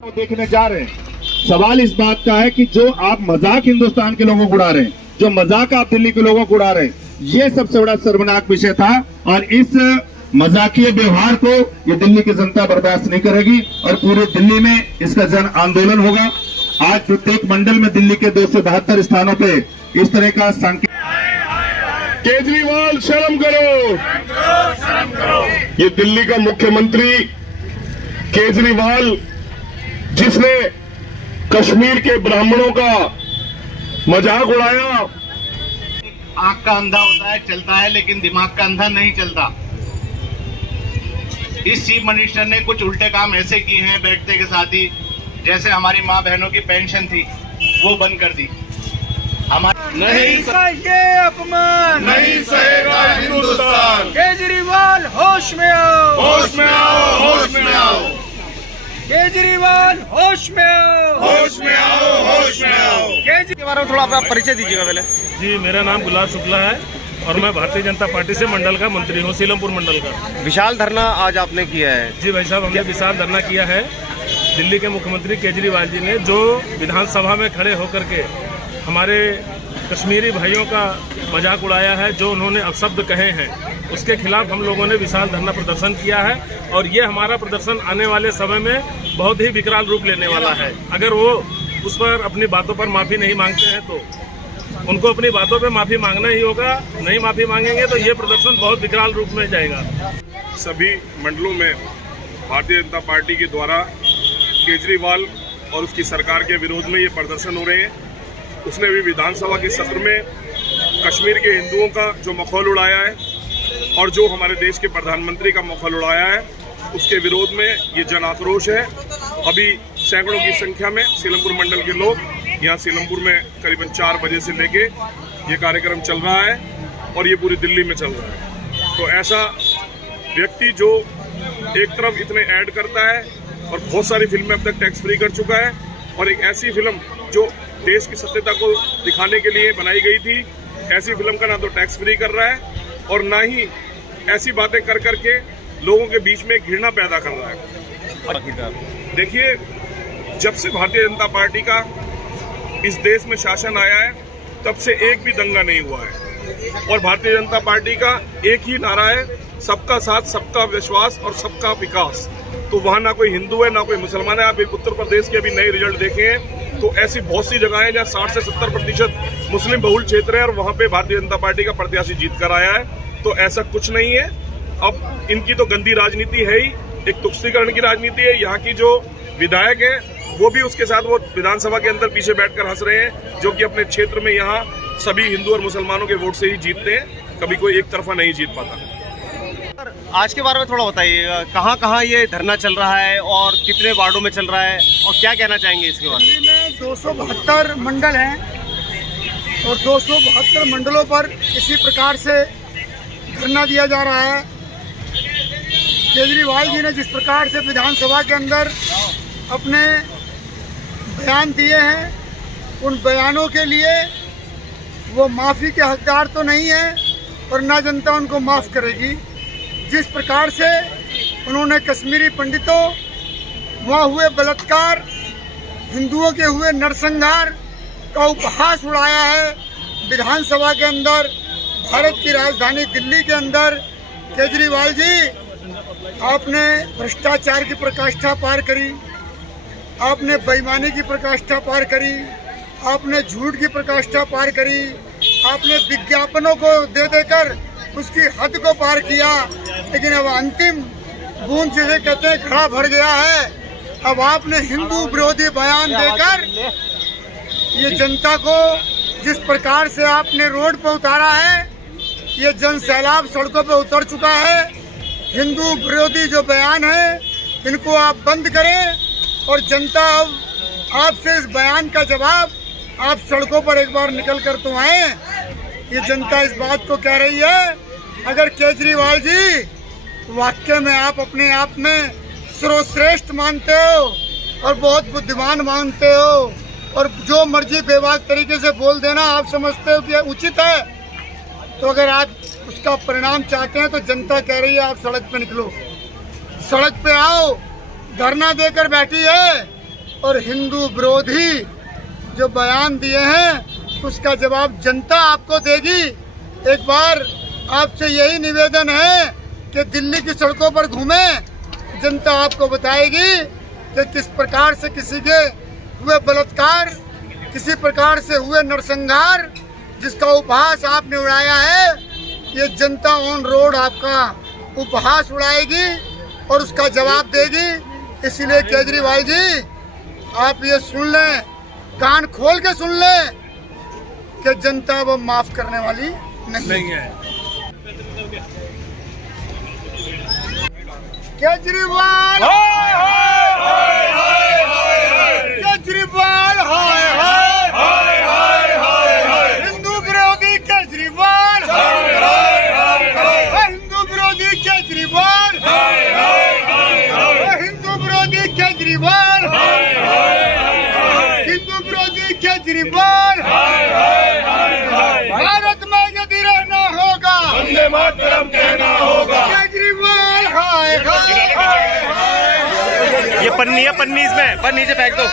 देखने जा रहे हैं। सवाल इस बात का है कि जो आप मजाक हिंदुस्तान के लोगों को उड़ा रहे हैं, जो मजाक आप दिल्ली के लोगों को उड़ा रहे हैं, ये सबसे बड़ा शर्मनाक विषय था। और इस मजाकिया व्यवहार को ये दिल्ली की जनता बर्दाश्त नहीं करेगी और पूरे दिल्ली में इसका जन आंदोलन होगा। आज प्रत्येक मंडल में दिल्ली के 272 स्थानों पे इस तरह का संकेत। केजरीवाल शर्म करो, शर्म करो। ये दिल्ली का मुख्यमंत्री केजरीवाल, जिसने कश्मीर के ब्राह्मणों का मजाक उड़ाया। आंख का अंधा होता है, चलता है, लेकिन दिमाग का अंधा नहीं चलता। इस चीफ मिनिस्टर ने कुछ उल्टे काम ऐसे किए हैं बैठते के साथ ही, जैसे हमारी माँ बहनों की पेंशन थी वो बंद कर दी। नहीं ये अपमान नहीं सहेगा हिंदुस्तान। केजरीवाल होश में आओ, होश में आओ, होश में आओ, केजरीवाल होश में आओ, होश में आओ, होश में आओ। केजरीवाल के बारे में थोड़ा अपना परिचय दीजिएगा पहले। जी, मेरा नाम गुलाब शुक्ला है और मैं भारतीय जनता पार्टी से मंडल का मंत्री हूँ, सीलमपुर मंडल का। विशाल धरना आज आपने किया है। जी भाई साहब, हमने विशाल धरना किया है। दिल्ली के मुख्यमंत्री केजरीवाल जी ने जो विधानसभा में खड़े होकर के हमारे कश्मीरी भाइयों का मजाक उड़ाया है, जो उन्होंने अपशब्द कहे हैं, उसके खिलाफ हम लोगों ने विशाल धरना प्रदर्शन किया है। और ये हमारा प्रदर्शन आने वाले समय में बहुत ही विकराल रूप लेने वाला है। अगर वो उस पर अपनी बातों पर माफ़ी नहीं मांगते हैं तो उनको अपनी बातों पे माफ़ी मांगना ही होगा। नहीं माफ़ी मांगेंगे तो ये प्रदर्शन बहुत विकराल रूप में जाएगा। सभी मंडलों में भारतीय जनता पार्टी के द्वारा केजरीवाल और उसकी सरकार के विरोध में ये प्रदर्शन हो रहे हैं। उसने भी विधानसभा के सत्र में कश्मीर के हिंदुओं का जो मखौल उड़ाया है और जो हमारे देश के प्रधानमंत्री का मखौल उड़ाया है, उसके विरोध में ये जन आक्रोश है। अभी सैकड़ों की संख्या में सीलमपुर मंडल के लोग यहाँ सीलमपुर में करीबन 4 बजे से लेके ये कार्यक्रम चल रहा है और ये पूरी दिल्ली में चल रहा है। तो ऐसा व्यक्ति जो एक तरफ इतने ऐड करता है और बहुत सारी फिल्में अब तक टैक्स फ्री कर चुका है, और एक ऐसी फिल्म जो देश की सत्यता को दिखाने के लिए बनाई गई थी, ऐसी फिल्म का ना तो टैक्स फ्री कर रहा है और ना ही ऐसी बातें कर करके लोगों के बीच में घृणा पैदा कर रहा है। देखिए, जब से भारतीय जनता पार्टी का इस देश में शासन आया है, तब से एक भी दंगा नहीं हुआ है। और भारतीय जनता पार्टी का एक ही नारा है, सबका साथ, सबका विश्वास और सबका विकास। तो वहाँ ना कोई हिंदू है ना कोई मुसलमान है। आप एक उत्तर प्रदेश के अभी नए रिजल्ट देखें तो ऐसी बहुत सी जगह हैं जहाँ 60 से 70% मुस्लिम बहुल क्षेत्र है और वहाँ पे भारतीय जनता पार्टी का प्रत्याशी जीत कर आया है। तो ऐसा कुछ नहीं है। अब इनकी तो गंदी राजनीति है ही, एक तुष्टीकरण की राजनीति है। यहाँ की जो विधायक है वो भी उसके साथ वो विधानसभा के अंदर पीछे बैठकर हंस रहे हैं, जो कि अपने क्षेत्र में यहाँ सभी हिंदू और मुसलमानों के वोट से ही जीतते हैं, कभी कोई एक तरफा नहीं जीत पाता। आज के बारे में थोड़ा बताइए, कहाँ कहाँ ये धरना चल रहा है और कितने वार्डों में चल रहा है और क्या कहना चाहेंगे इसके बारे में? दिल्ली में 272 मंडल हैं और 272 मंडलों पर इसी प्रकार से धरना दिया जा रहा है। केजरीवाल जी ने जिस प्रकार से विधानसभा के अंदर अपने बयान दिए हैं, उन बयानों के लिए वो माफ़ी के हकदार तो नहीं है और ना जनता उनको माफ़ करेगी। जिस प्रकार से उन्होंने कश्मीरी पंडितों, वहाँ हुए बलात्कार, हिंदुओं के हुए नरसंहार का उपहास उड़ाया है विधानसभा के अंदर, भारत की राजधानी दिल्ली के अंदर। केजरीवाल जी, आपने भ्रष्टाचार की प्रकाष्ठा पार करी, आपने बेईमानी की प्रकाष्ठा पार करी, आपने झूठ की प्रकाष्ठा पार करी, आपने विज्ञापनों को दे देकर उसकी हद को पार किया। लेकिन अब अंतिम बूंद जिसे कहते हैं घड़ा भर गया है। अब आपने हिंदू विरोधी बयान देकर ये जनता को जिस प्रकार से आपने रोड पर उतारा है, ये जन सैलाब सड़कों पर उतर चुका है। हिंदू विरोधी जो बयान है, इनको आप बंद करें और जनता अब आपसे इस बयान का जवाब, आप सड़कों पर एक बार निकल कर तो आए। ये जनता इस बात को कह रही है, अगर केजरीवाल जी वाकई में आप अपने आप में सर्वश्रेष्ठ मानते हो और बहुत बुद्धिमान मानते हो और जो मर्जी बेबाक तरीके से बोल देना आप समझते हो कि उचित है, तो अगर आप उसका परिणाम चाहते हैं तो जनता कह रही है आप सड़क पे निकलो, सड़क पे आओ, धरना देकर बैठी है। और हिंदू विरोधी जो बयान दिए हैं उसका जवाब जनता आपको देगी। एक बार आपसे यही निवेदन है कि दिल्ली की सड़कों पर घूमें, जनता आपको बताएगी कि किस प्रकार से किसी के हुए बलात्कार, किसी प्रकार से हुए नरसंहार जिसका उपहास आपने उड़ाया है, ये जनता ऑन रोड आपका उपहास उड़ाएगी और उसका जवाब देगी। इसलिए केजरीवाल जी आप ये सुन लें, कान खोल के सुन लें कि जनता वो माफ करने वाली नहीं है। केजरीवाल केजरीवाल हिंदू विरोधी केजरीवाल, हिंदू विरोधी केजरीवाल, हिंदू विरोधी केजरीवाल, हिंदू विरोधी केजरीवाल। भारत में यदि रहना होगा वंदे मातरम कहना होगा। केजरीवाल हाय हाय। ये पन्नी है, पन्नी इसमें, पन्नी से फेंक दो।